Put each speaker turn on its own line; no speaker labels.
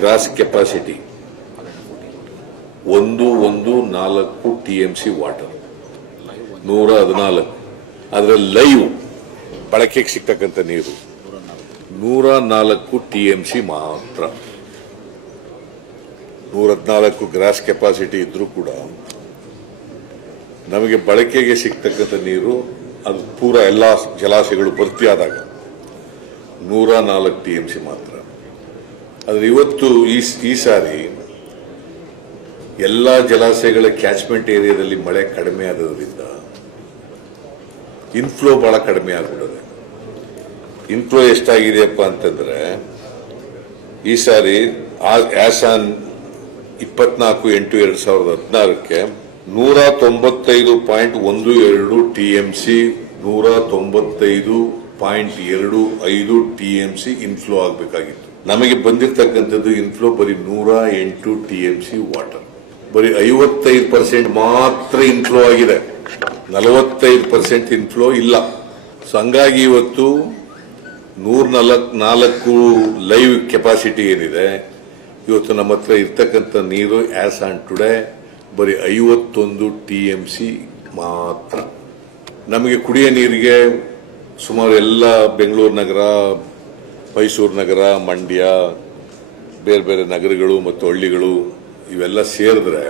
Gross capacity ಒಂದು ಒಂದು, ನಾಲ್ಕು ಟಿ ಎಂ ಸಿ ವಾಟರ್ ನೂರ ಹದಿನಾಲ್ಕು. ಅದರಲ್ಲಿ ಲೈವ್ ಬಳಕೆಗೆ ಸಿಗ್ತಕ್ಕಂಥ ನೀರು. ನೂರ ನಾಲ್ಕು ಟಿ ಎಂ ಸಿ ಮಾತ್ರ. ನೂರ ಹದಿನಾಲ್ಕು ಗ್ರಾಸ್ ಕೆಪಾಸಿಟಿ ಇದ್ರೂ ಕೂಡ ನಮಗೆ ಬಳಕೆಗೆ ಸಿಗ್ತಕ್ಕಂಥ ನೀರು, ಅದು ಪೂರ ಎಲ್ಲ ಜಲಾಶಯಗಳು ಭರ್ತಿ ಆದಾಗ ನೂರ ನಾಲ್ಕು ಟಿ ಎಂ ಸಿ ಮಾತ್ರ. ಆದರೆ ಇವತ್ತು ಈ ಈ ಸಾರಿ ಎಲ್ಲ ಜಲಾಶಯಗಳ ಕ್ಯಾಚ್ಮೆಂಟ್ ಏರಿಯಾದಲ್ಲಿ ಮಳೆ ಕಡಿಮೆ ಆಗೋದ್ರಿಂದ ಇನ್ಫ್ಲೋ ಬಹಳ ಕಡಿಮೆ ಆಗ್ಬಿಡೋದು. ಇನ್ಫ್ಲೋ ಎಷ್ಟಾಗಿದೆಯಪ್ಪ ಅಂತಂದ್ರೆ ಈ ಸಾರಿ ಆಸ್ ಆನ್ ಇಪ್ಪತ್ನಾಲ್ಕು ಎಂಟು ಎರಡು ಸಾವಿರದ ಹದಿನಾರಕ್ಕೆ ನೂರ ತೊಂಬತ್ತೈದು ಪಾಯಿಂಟ್ ಒಂದು ಎರಡು ಟಿ ಎಂ ಸಿ ನೂರ ತೊಂಬತ್ತೈದು ಪಾಯಿಂಟ್ ಎರಡು ಐದು ಟಿ ಎಂ ಸಿ ಇನ್ಫ್ಲೋ ಆಗಬೇಕಾಗಿತ್ತು. ನಮಗೆ ಬಂದಿರತಕ್ಕಂಥದ್ದು ಇನ್ಫ್ಲೋ ಬರೀ ನೂರ ಎಂಟು ಟಿ ಎಂ ಸಿ ವಾಟರ್ ಬರೀ ಐವತ್ತೈದು ಪರ್ಸೆಂಟ್ ಮಾತ್ರ ಇನ್ಫ್ಲೋ ಆಗಿದೆ. ನಲವತ್ತೈದು ಪರ್ಸೆಂಟ್ ಇನ್ಫ್ಲೋ ಇಲ್ಲ. ಸೊ ಹಂಗಾಗಿ ಇವತ್ತು ನೂರ ನಾಲ್ಕು ನಾಲ್ಕು ಲೈವ್ ಕೆಪಾಸಿಟಿ ಏನಿದೆ. ಇವತ್ತು ನಮ್ಮ ಹತ್ರ ಇರ್ತಕ್ಕಂಥ ನೀರು ಆಸ್ ಆನ್ ಟುಡೇ ಬರೀ ಐವತ್ತೊಂದು ಟಿ ಎಂ ಸಿ ಮಾತ್ರ. ನಮಗೆ ಕುಡಿಯೋ ನೀರಿಗೆ ಸುಮಾರು ಎಲ್ಲ ಬೆಂಗಳೂರು ನಗರ ಮೈಸೂರು ನಗರ ಮಂಡ್ಯ ಬೇರೆ ಬೇರೆ ನಗರಗಳು ಮತ್ತು ಹಳ್ಳಿಗಳು ಇವೆಲ್ಲ ಸೇರಿದ್ರೆ